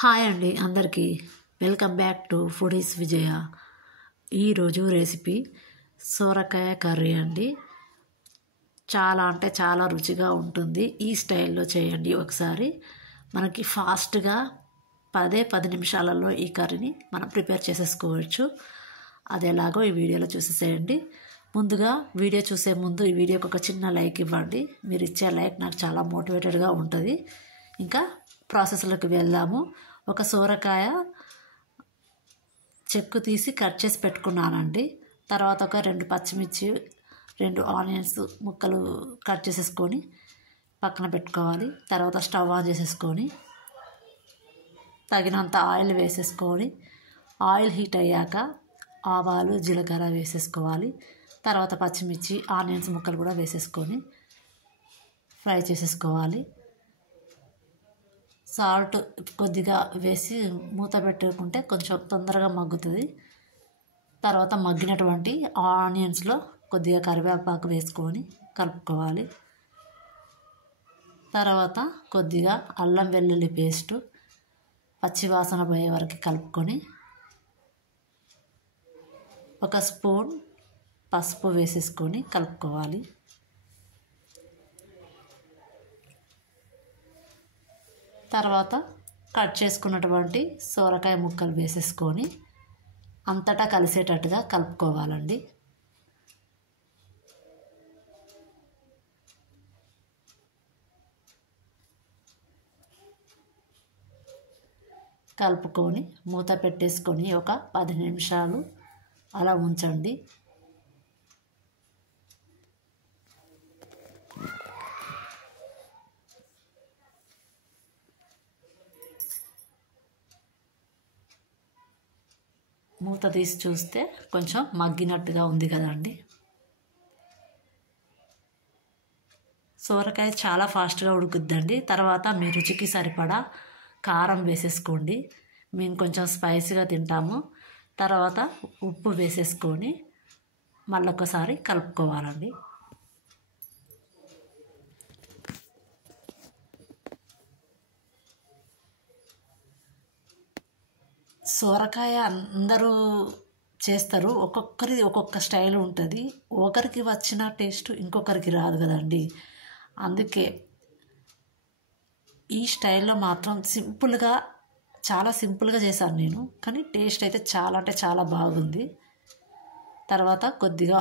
Hi అండి అందరికీ welcome back to foodies విజయ. ఈరోజు రెసిపీ సొరకాయ కర్రీ అండి. చాలా అంటే చాలా రుచిగా ఉంటుంది. ఈ స్టైల్లో చేయండి ఒకసారి. మనకి ఫాస్ట్గా 10 నిమిషాలలో ఈ కర్రీని మనం ప్రిపేర్ చేసేసుకోవచ్చు. అది ఎలాగో ఈ వీడియోలో చూసేసేయండి. ముందుగా వీడియో చూసే ముందు ఈ వీడియోకి ఒక చిన్న లైక్ ఇవ్వండి. మీరు ఇచ్చే లైక్ నాకు చాలా మోటివేటెడ్గా ఉంటుంది. ఇంకా ప్రాసెస్లోకి వెళ్దాము. ఒక సొరకాయ చెక్కు తీసి కట్ చేసి పెట్టుకున్నానండి. తర్వాత ఒక 2 పచ్చిమిర్చి, 2 ఆనియన్స్ ముక్కలు కట్ చేసేసుకొని పక్కన పెట్టుకోవాలి. తర్వాత స్టవ్ ఆన్ చేసేసుకొని తగినంత ఆయిల్ వేసేసుకొని ఆయిల్ హీట్ అయ్యాక ఆవాలు, జీలకర్ర వేసేసుకోవాలి. తర్వాత పచ్చిమిర్చి, ఆనియన్స్ ముక్కలు కూడా వేసేసుకొని ఫ్రై చేసేసుకోవాలి. సాల్ట్ కొద్దిగా వేసి మూత పెట్టుకుంటే కొంచెం తొందరగా మగ్గుతుంది. తర్వాత మగ్గినటువంటి ఆనియన్స్లో కొద్దిగా కరివేపాకు వేసుకొని కలుపుకోవాలి. తర్వాత కొద్దిగా అల్లం వెల్లుల్లి పేస్టు పచ్చివాసన పోయే వరకు కలుపుకొని 1 స్పూన్ పసుపు వేసేసుకొని కలుపుకోవాలి. తర్వాత కట్ చేసుకున్నటువంటి సొరకాయ ముక్కలు వేసేసుకొని అంతటా కలిసేటట్టుగా కలుపుకోవాలండి. కలుపుకొని మూత పెట్టేసుకొని ఒక 10 నిమిషాలు అలా ఉంచండి. మూత తీసి చూస్తే కొంచెం మగ్గినట్టుగా ఉంది కదండి. సొరకాయ చాలా ఫాస్ట్గా ఉడుకుద్దండి. తర్వాత మీ రుచికి సరిపడా కారం వేసేసుకోండి. మేము కొంచెం స్పైసీగా తింటాము. తర్వాత ఉప్పు వేసేసుకొని మళ్ళొకసారి కలుపుకోవాలండి. సొరకాయ అందరూ చేస్తారు. ఒక్కొక్కరిది ఒక్కొక్క స్టైల్ ఉంటుంది. ఒకరికి వచ్చిన టేస్ట్ ఇంకొకరికి రాదు కదండి. అందుకే ఈ స్టైల్లో మాత్రం చాలా సింపుల్గా చేశాను నేను. కానీ టేస్ట్ అయితే చాలా అంటే చాలా బాగుంది. తర్వాత కొద్దిగా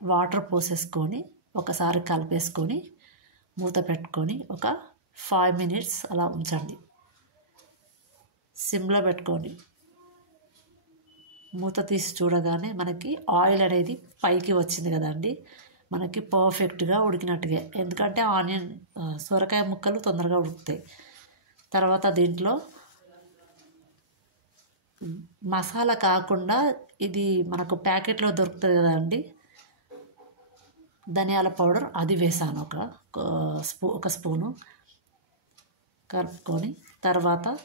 వాటర్ పోసేసుకొని ఒకసారి కలిపేసుకొని మూత పెట్టుకొని ఒక 5 మినిట్స్ అలా ఉంచండి. సిమ్లో పెట్టుకోండి. మూత తీసి చూడగానే మనకి ఆయిల్ అనేది పైకి వచ్చింది కదండి. మనకి పర్ఫెక్ట్గా ఉడికినట్టుగా. ఎందుకంటే సొరకాయ ముక్కలు తొందరగా ఉడుకుతాయి. తర్వాత దీంట్లో మసాలా కాకుండా ఇది మనకు ప్యాకెట్లో దొరుకుతుంది కదండి, ధనియాల పౌడర్, అది వేసాను ఒక స్పూను. కలుపుకొని తర్వాత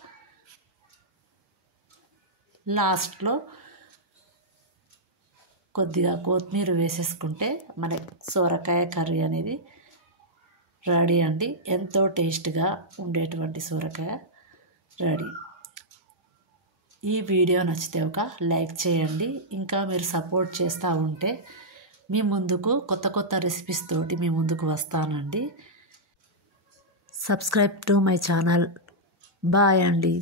లాస్ట్లో కొద్దిగా కొత్తిమీర వేసేసుకుంటే మన సొరకాయ కర్రీ అనేది రెడీ అండి. ఎంతో టేస్ట్గా ఉండేటువంటి సొరకాయ రెడీ. ఈ వీడియో నచ్చితే ఒక లైక్ చేయండి. ఇంకా మీరు సపోర్ట్ చేస్తూ ఉంటే మీ ముందుకు కొత్త రెసిపీస్ తోటి మీ ముందుకు వస్తానండి. Subscribe to my channel. Bye అండి.